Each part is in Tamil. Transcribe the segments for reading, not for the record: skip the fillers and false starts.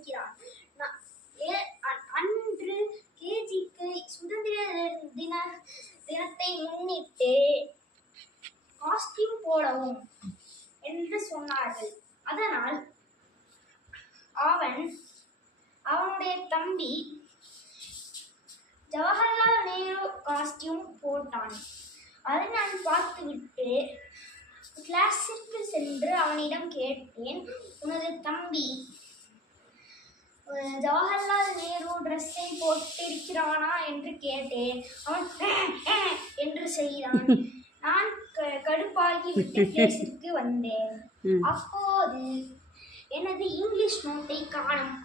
படிக்கிறான். அன்று கேஜிக்கு சுதந்திர தினத்தை முன்னிட்டு காஸ்டியூம் போடவும் என்று சொன்னார்கள். அதனால் அவனுடைய தம்பி ஜவஹர்லால் நேரு காஸ்டியூம் போட்டான். அதை நான் பார்த்துவிட்டு கிளாஸிற்கு சென்று அவனிடம் கேட்டேன், உனது தம்பி ஜவஹர்லால் நேரு ட்ரெஸ்ஸை போட்டிருக்கிறானா என்று கேட்டேன். அவன் என்று செய்தான். நான் கடுப்பாகி விட்டு கிளாஸிற்கு வந்தேன். அப்போது எனது இங்கிலீஷ் நோட்டை காணும்.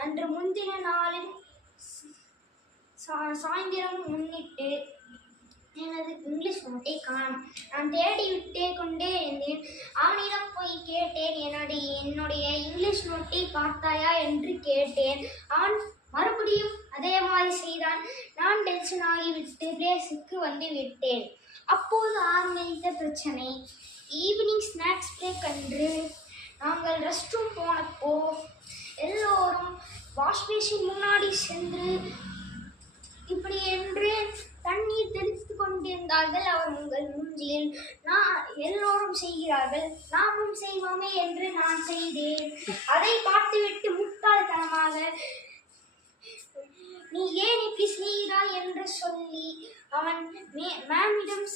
அன்று முந்தின நாளில் சாயந்திரம் முன்னிட்டு எனது இங்கிலீஷ் நோட்டை காணும். நான் தேடிவிட்டே கொண்டே இருந்தேன். அவனிடம் போய் கேட்டேன், என்னுடைய இங்கிலீஷ் நோட்டை பார்த்தாயா என்று கேட்டேன். அவன் மறுபடியும் அதே மாதிரி செய்தான். நான் டென்ஷன் ஆகிவிட்டு பிளேஸுக்கு வந்து விட்டேன். அப்போது ஆரம்பித்த பிரச்சனை. ஈவினிங் ஸ்நாக்ஸ் பிரேக் அன்று நாங்கள் ரெஸ்ட் ரூம் போனப்போ எல்லோரும் வாஷ் பேசின் முன்னாடி சென்று இப்படி என்று தண்ணீர் தெளித்து கொண்டிருந்தார்கள். அவர்கள் மூஞ்சியில் எல்லோரும் செய்கிறார்கள், நாமும் செய்வோமே என்று நான் செய்தேன். அதை பார்த்துவிட்டு முட்டாள்தனமாக நீ ஏன் இப்படி செய்கிறாய் என்று சொல்லி அவன் மேமிடம்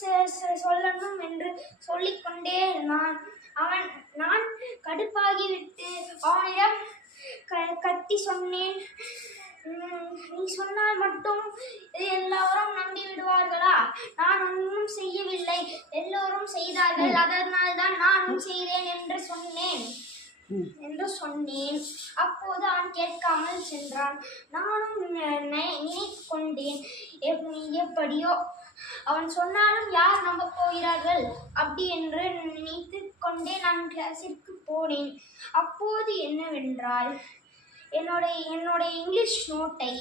சொல்லணும் என்று சொல்லிக்கொண்டே நான் கடுப்பாகிவிட்டு அவனிடம் கத்தி சொன்னேன், நீ சொன்னால் மட்டும் எல்லோரும் நம்பி விடுவார்களா? நான் ஒன்றும் செய்யவில்லை, எல்லோரும் செய்தார்கள், அதனால் தான் நானும் செய்தேன் என்று சொன்னேன். அப்போது அவன் கேட்காமல் சென்றான். நானும் நினைத்து கொண்டேன், எப்படியோ அவன் சொன்னாலும் யார் நம்ப போகிறார்கள் அப்படி என்று நினைத்து கொண்டே நான் கிளாஸிற்கு போனேன். அப்போது என்னவென்றால் என்னுடைய இங்கிலீஷ் நோட்டை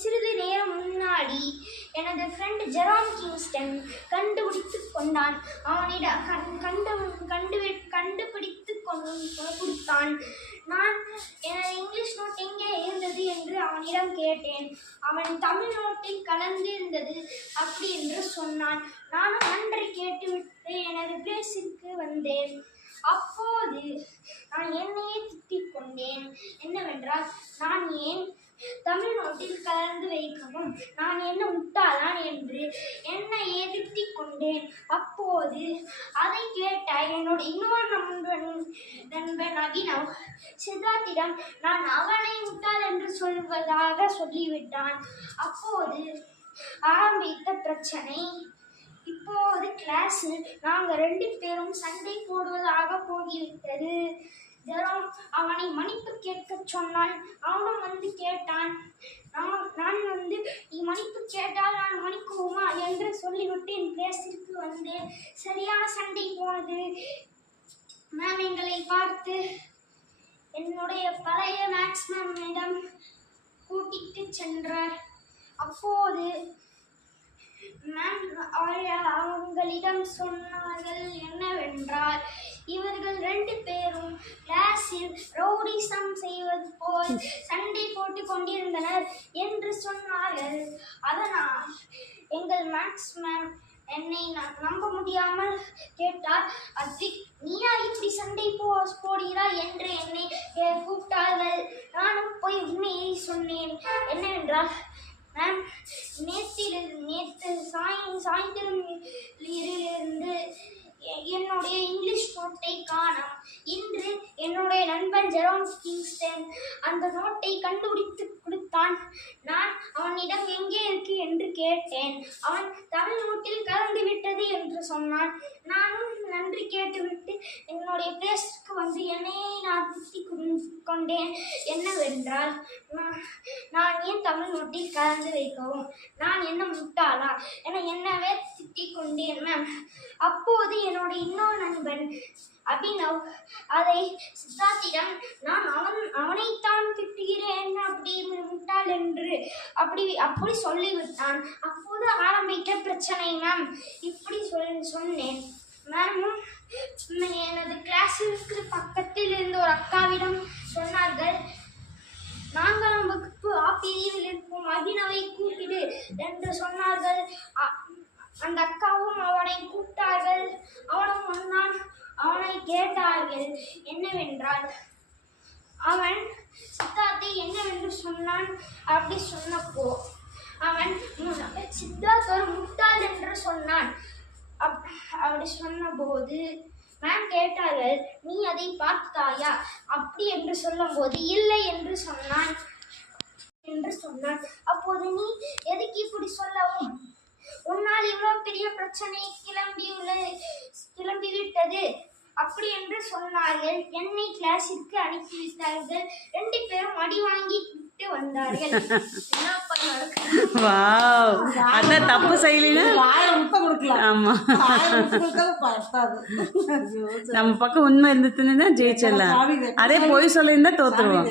சிறிது நேரம் முன்னாடி எனது ஃப்ரெண்ட் ஜெராம் கிங்ஸ்டன் கண்டுபிடித்து கொண்டான். அவனிடம் கண்டுபிடித்து கொடுத்தான். நான் எனது இங்கிலீஷ் நோட் எங்கே இருந்தது என்று அவனிடம் கேட்டேன். அவன் தமிழ் நோட்டில் கலந்து இருந்தது அப்படி என்று சொன்னான். நானும் நன்றி கேட்டுவிட்டு எனது பிளேஸிற்கு வந்தேன். அப்போது நான் என்னையே திட்டிக் கொண்டேன். என்னவென்றால், நான் ஏன் தமிழ் நோட்டில் கலந்து வைக்கவும், நான் என்ன முட்டாளான் என்று என்னையே திட்டிக் கொண்டேன். அப்போது அதை கேட்ட என்னோட இன்னொரு நண்பன் அபினவ் சித்தார்த்திடம் நான் அவனை முட்டாள் என்று சொல்வதாக சொல்லிவிட்டான். அப்போது ஆரம்பித்த பிரச்சனை. இப்போது கிளாஸில் நாங்கள் 2 பேரும் சண்டை போடுவதாக போகிவிட்டது. ஜெரோம் அவனை மன்னிப்பு கேட்க சொன்னான். அவனும் வந்து கேட்டான். நான் நீ மன்னிப்பு கேட்டால் நான் மன்னிக்குவோமா என்று சொல்லிவிட்டு என் கிளாஸிற்கு வந்தேன். சரியான சண்டை போனது. மேம் எங்களை பார்த்து என்னுடைய பழைய மேக்ஸ் மேமிடம் கூட்டிட்டு சென்றார். அப்போது மேம் அவங்களிடம் சொன்னார்கள் என்னவென்றால், இவர்கள் 2 பேரும் கிளாஸில் ரவுடிசம் செய்வது போல் சண்டை போட்டு கொண்டிருந்தனர் என்று சொன்னார்கள். அதனால் எங்கள் மேக்ஸ் மேம் என்னை நம்ப முடியாமல் கேட்டார், அத்விக் நீயா இப்படி சண்டை போடுகிறாய் என்று என்னை கூப்பிட்டார்கள். நானும் போய் உண்மையை சொன்னேன். என்னவென்றால், மேம் நேற்று சாயந்தரம் இருந்து என்னுடைய இங்கிலீஷ் நோட்டை காணோம். இன்று என்னுடைய நண்பன் ஜெரோம் கிங்ஸ்டன் அந்த நோட்டை கண்டுபிடித்து கொடுத்தான். நான் அவனிடம் எங்கே இருக்கு என்று கேட்டேன். அவன் தமிழ் நோட்டில் கலந்து விட்டது என்று சொன்னான். நானும் நன்றி கேட்டுவிட்டு என்னுடைய பிளேஸுக்கு வந்து என்னையே நான் திட்டிக் கொண்டேன். என்னவென்றால், நான் ஏன் தமிழ் நோட்டில் கலந்து வைக்கவும், நான் என்ன முட்டாளா என என்னவே திட்டிக் கொண்டேன் மேம். அப்போது என்னோட இன்னொரு நண்பன் அபினவ் அதை சித்தார்த்திடம் நான் அவனைத்தான் திட்டுகிறேன் அப்படி முட்டாள் என்று அப்படி சொல்லிவிட்டான். அப்போது ஆரம்பித்த பிரச்சனை மேம். இப்படி சொன்னேன். மேமும் எனது கிளாஸிற்கு பக்கத்தில் இருந்த ஒரு அக்காவிடம் அக்காவும் அவனை கூப்பிட்டார்கள். அவனும் வந்தான். அவனை கேட்டார்கள் என்னவென்றால், அவன் சித்தார்த்தை என்னவென்று சொன்னான். அப்படி சொன்னப்போ அவன் சித்தார்த் ஒரு முட்டாள் என்று சொன்னான். அப்படி சொன்னபோது மேம் கேட்டார்கள், நீ அதை பார்த்தாயா அப்படி என்று சொல்லும்போது இல்லை என்று சொன்னான். அப்போது நீ எதுக்கு இப்படி சொல்லவும், உன்னால் இவ்வளவு பெரிய பிரச்சனை கிளம்பிவிட்டது அப்படி என்று சொன்னார்கள். என்னை கிளாஸிற்கு அனுப்பிவிட்டார்கள். 2 பேரும் அடி வாங்கி விட்டு வந்தார்கள். வாவ், அதான் தப்பு செய்யலைன்னா ஆமா, நம்ம பக்கம் உண்மை இருந்துச்சுன்னா ஜெயிச்சிடலாம். அதே பொய் சொல்லியிருந்தா தோத்துருவோம்.